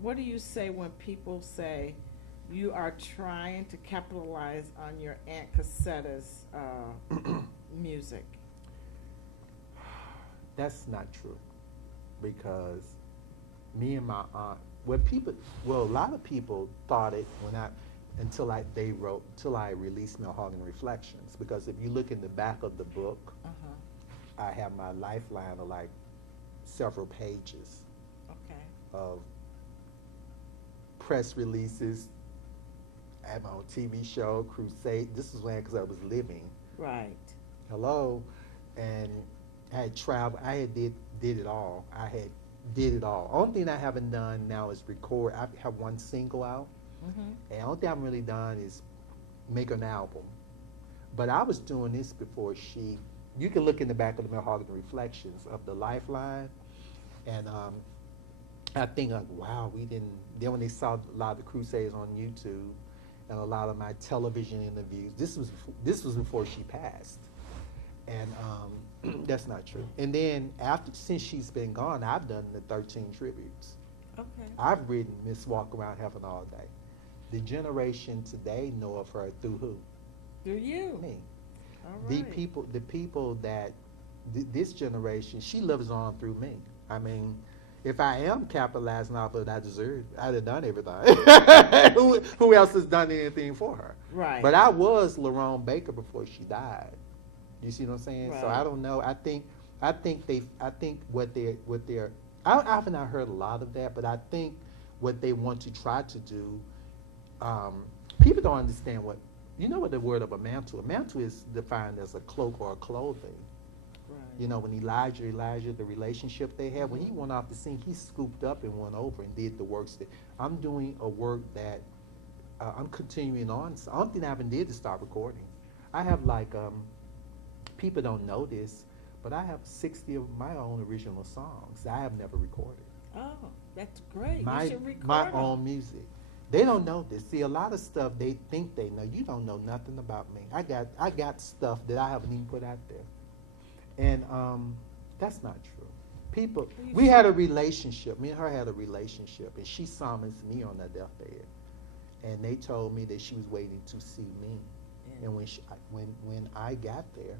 What do you say when people say you are trying to capitalize on your Aunt Cassetta's music? That's not true, because me and my aunt, well, a lot of people thought it until I released Malehogany Reflections, because if you look in the back of the book, I have my lifeline of like several pages of press releases. I had my own TV show, Crusade. This is when, because I was living. Right. Hello, and I had traveled. I had did it all. Did it all. Only thing I haven't done now is record. I have one single out, and the only thing I haven't really done is make an album. But I was doing this before she. You can look in the back of the Malehogany Reflections of the Lifeline, and I think like, wow, we didn't. Then when they saw a lot of the Crusades on YouTube and a lot of my television interviews, this was before she passed, and that's not true. And then since she's been gone, I've done the 13 tributes. Okay. I've written Miss Walk Around Heaven All Day. The generation today know of her through who? Through you. Me. All right. The people that this generation, she lives on through me. I mean, if I am capitalizing off of it, I deserve. I'd have done everything. Who else has done anything for her? Right. But I was Lerone Baker before she died. You see what I'm saying? Right. So I don't know. I think what they're. I've not heard a lot of that, but I think what they want to try to do. People don't understand what. You know what the word of a mantle? A mantle is defined as a cloak or a clothing. Right. You know, when Elijah, the relationship they had, when he went off the scene, he scooped up and went over and did the works that I'm doing a work that I'm continuing on. So the only thing I haven't did is start recording. I have like, people don't know this, but I have 60 of my own original songs that I have never recorded. Oh, that's great. You should record my them. own music. They don't know this. See, a lot of stuff they think they know. You don't know nothing about me. I got stuff that I haven't even put out there. And that's not true. We had a relationship. Me and her had a relationship, and she summoned me on her deathbed. And they told me that she was waiting to see me. Yeah. And when I got there,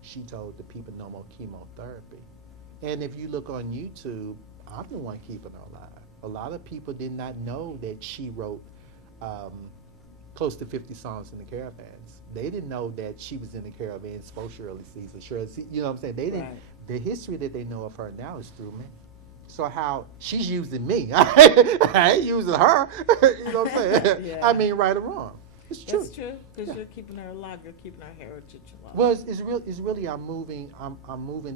she told the people no more chemotherapy. And if you look on YouTube, I'm the one keeping her alive. A lot of people did not know that she wrote close to 50 songs in the Caravans. They didn't know that she was in the Caravans for Shirley Caesar. You know what I'm saying? They didn't. Right. The history that they know of her now is through me. So how she's using me, I ain't using her. You know what I'm saying? Yeah. I mean, right or wrong. It's true. That's true, because you're keeping her alive. You're keeping her heritage alive. Well, it's really I'm moving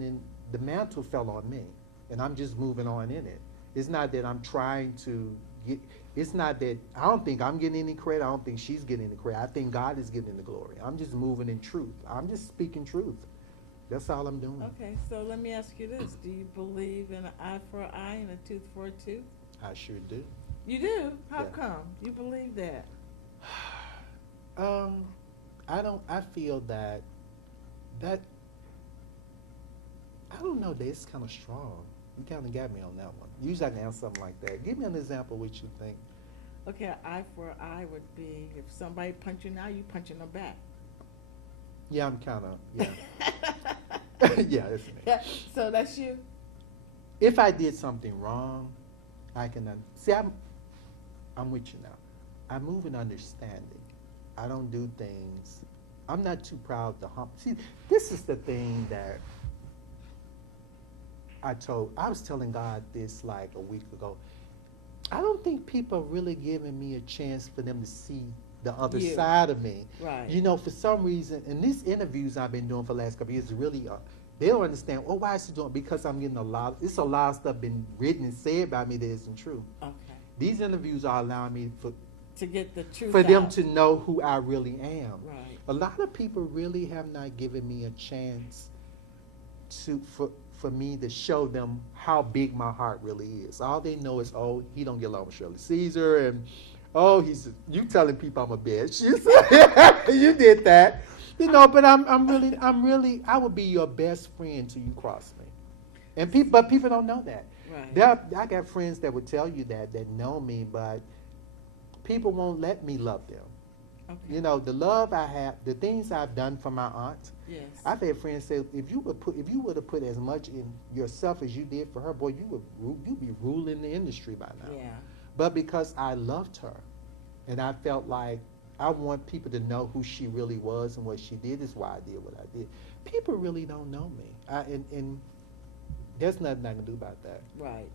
in. The mantle fell on me, and I'm just moving on in it. It's not that I'm trying to get. It's not that I don't think I'm getting any credit. I don't think she's getting any credit. I think God is getting the glory. I'm just moving in truth. I'm just speaking truth. That's all I'm doing. Okay, so let me ask you this: do you believe in an eye for an eye and a tooth for a tooth? I sure do. You do? How come? You believe that? I don't. I feel that. I don't know. That's kind of strong. You kind of got me on that one. Usually I can answer something like that. Give me an example of what you think. Okay, an eye for an eye would be if somebody punch you now, you punching them back. Yeah, I'm kind of, yeah. Yeah, that's me. Yeah, so that's you? If I did something wrong, I can, see, I'm with you now. I move in understanding. I don't do things, I'm not too proud to hump. See, this is the thing that I was telling God this like a week ago. I don't think people are really giving me a chance for them to see the other side of me. Right. You know, for some reason, and these interviews I've been doing for the last couple of years, really, they don't understand, well, why is he doing it? Because I'm getting a lot of stuff been written and said about me that isn't true. Okay. These interviews are allowing me to get the truth for out. them to know who I really am. Right. A lot of people really have not given me a chance for me to show them how big my heart really is. All they know is, oh, he don't get along with Shirley Caesar, and oh, you telling people I'm a bitch. You did that, you know. But I'm really, I would be your best friend till you cross me. But people don't know that. Right. I got friends that would tell you that know me, but people won't let me love them. Okay. You know, the love I have, the things I've done for my aunt. Yes. I've had friends say, if you would have put as much in yourself as you did for her, boy, you'd be ruling the industry by now. Yeah. But because I loved her, and I felt like I want people to know who she really was and what she did, is why I did what I did. People really don't know me, and there's nothing I can do about that. Right.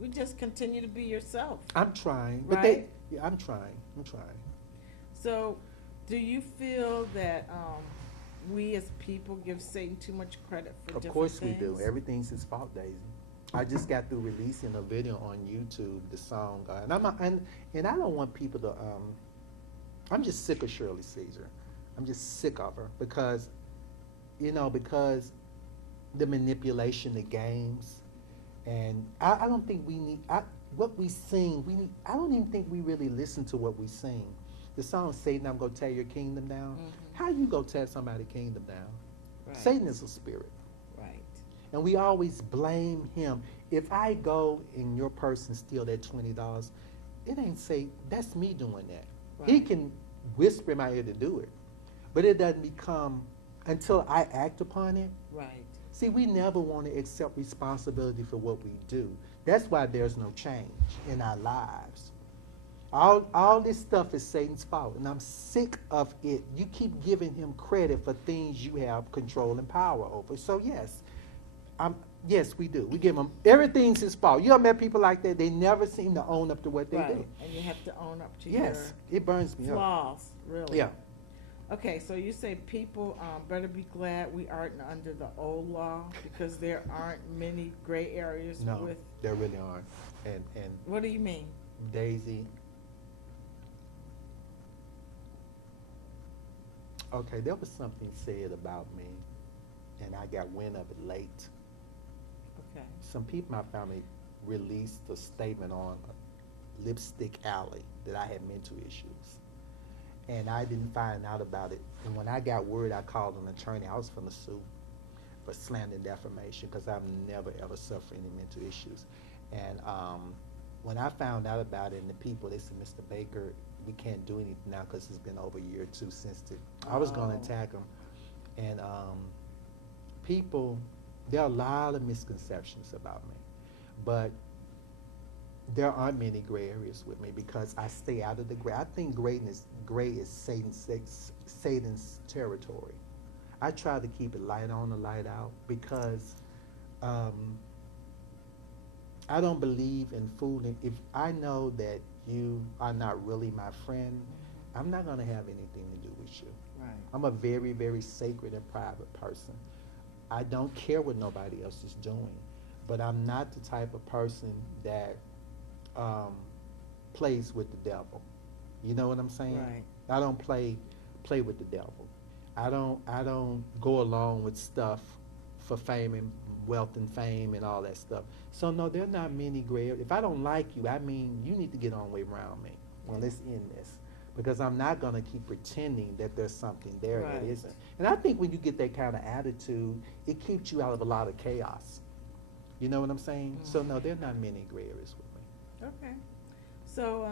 We just continue to be yourself. I'm trying, Right? but yeah, I'm trying. So, do you feel that we as people give Satan too much credit for Of different course things? we do. Everything's his fault, Daisy. I just got through releasing a video on YouTube, the song, and and I don't want people to. I'm just sick of Shirley Caesar. I'm just sick of her because the manipulation, the games, and I don't think we need what we sing. I don't even think we really listen to what we sing. The song "Satan, I'm gonna tear your kingdom down." Mhm. How you gonna tear somebody's kingdom down? Right. Satan is a spirit. Right. And we always blame him. If I go and your person steal that $20, it ain't say that's me doing that. He Right. can whisper in my ear to do it, but it doesn't become until I act upon it. Right. See, we never want to accept responsibility for what we do. That's why there's no change in our lives. All this stuff is Satan's fault, and I'm sick of it. You keep giving him credit for things you have control and power over. So yes, we do. We give him everything's his fault. You ever met people like that? They never seem to own up to what they Right. do. And you have to own up to Yes, it burns me your up. flaws, really. Yeah. Okay, so you say people better be glad we aren't under the old law because there aren't many gray areas No, with. there really aren't. And What do you mean? Daisy. Okay, there was something said about me, and I got wind of it late. Okay. Some people in my family released a statement on Lipstick Alley that I had mental issues. And I didn't find out about it. And when I got word, I called an attorney. I was going to sue for slander and defamation because I've never, ever suffered any mental issues. And when I found out about it, and the people, they said, Mr. Baker, we can't do anything now because it's been over a year or two since I was going to attack them. And people, there are a lot of misconceptions about me. But there aren't many gray areas with me because I stay out of the gray. I think gray is Satan's territory. I try to keep it light on or light out because I don't believe in fooling. If I know that you are not really my friend, I'm not going to have anything to do with you. Right. I'm a very, very sacred and private person. I don't care what nobody else is doing, but I'm not the type of person that plays with the devil. You know what I'm saying? Right. I don't play with the devil. I don't go along with stuff for fame and wealth and fame and all that stuff. So no, there are not many gray areas. If I don't like you, I mean, you need to get on way around me. Well, let's end this. Because I'm not going to keep pretending that there's something there Right. that isn't. And I think when you get that kind of attitude, it keeps you out of a lot of chaos. You know what I'm saying? So no, there are not many gray areas with me. Okay. So,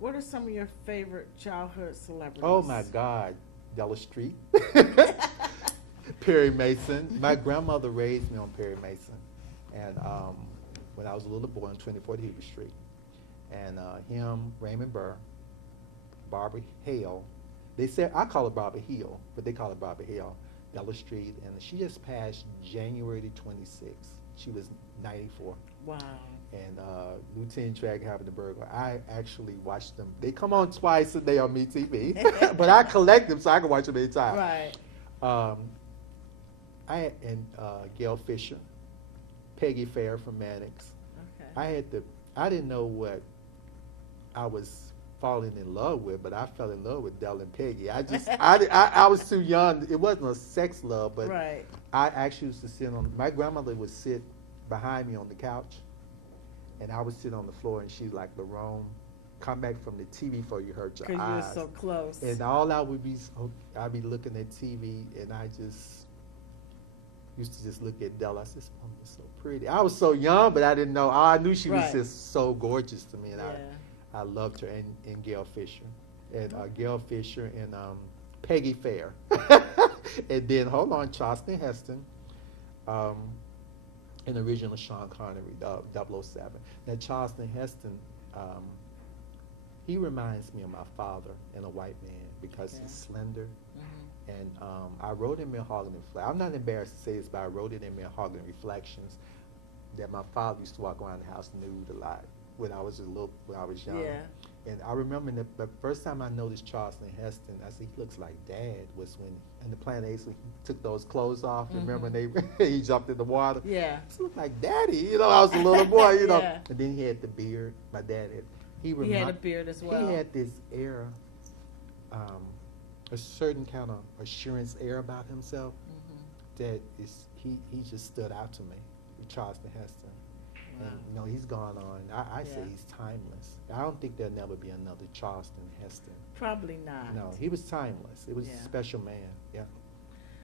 what are some of your favorite childhood celebrities? Oh my God, Della Street, Perry Mason. My grandmother raised me on Perry Mason, and when I was a little boy on 24th Heber Street, and him, Raymond Burr, Barbara Hale. They said I call her Barbara Hill, but they call her Barbara Hale. Della Street, and she just passed January the 26th. She was 94. Wow. And Lieutenant Drag having the burger. I actually watched them. They come on twice a day on MeTV, but I collect them so I can watch them anytime. Right. And Gail Fisher, Peggy Fair from Mannix. Okay. I didn't know what I was falling in love with, but I fell in love with Dell and Peggy. I was too young. It wasn't a sex love, but right. I actually used to sit on. My grandmother would sit behind me on the couch, and I would sit on the floor, and she's like, "Lerone, come back from the TV before you hurt your eyes." Because you're so close. And all I would be, I'd be looking at TV, and used to just look at Della. I said, this woman is so pretty. I was so young, but I didn't know. I knew she was Right. just so gorgeous to me, and Yeah. I loved her. And Gail Fisher, and Gail Fisher and Peggy Fair, and then hold on, Charleston Heston, and original Sean Connery, 007. Now Charleston Heston, he reminds me of my father and a white man because he's slender. And I wrote in Malehogany. I'm not embarrassed to say this, but I wrote it in Malehogany Reflections that my father used to walk around the house nude a lot when I was young. Yeah. And I remember the first time I noticed Charleston Heston, I said, he looks like Dad, was when in the Planet Ace when he took those clothes off. Remember when he jumped in the water? Yeah. He looked like Daddy. You know, I was a little boy, you know. Yeah. And then he had the beard. My dad had. He had a beard as well. He had this air, a certain kind of assurance air about himself that he just stood out to me. Charleston Heston. Wow. And, you know, he's gone on. I say he's timeless. I don't think there'll never be another Charleston Heston. Probably not. No, he was timeless. It was Yeah. a special man. Yeah.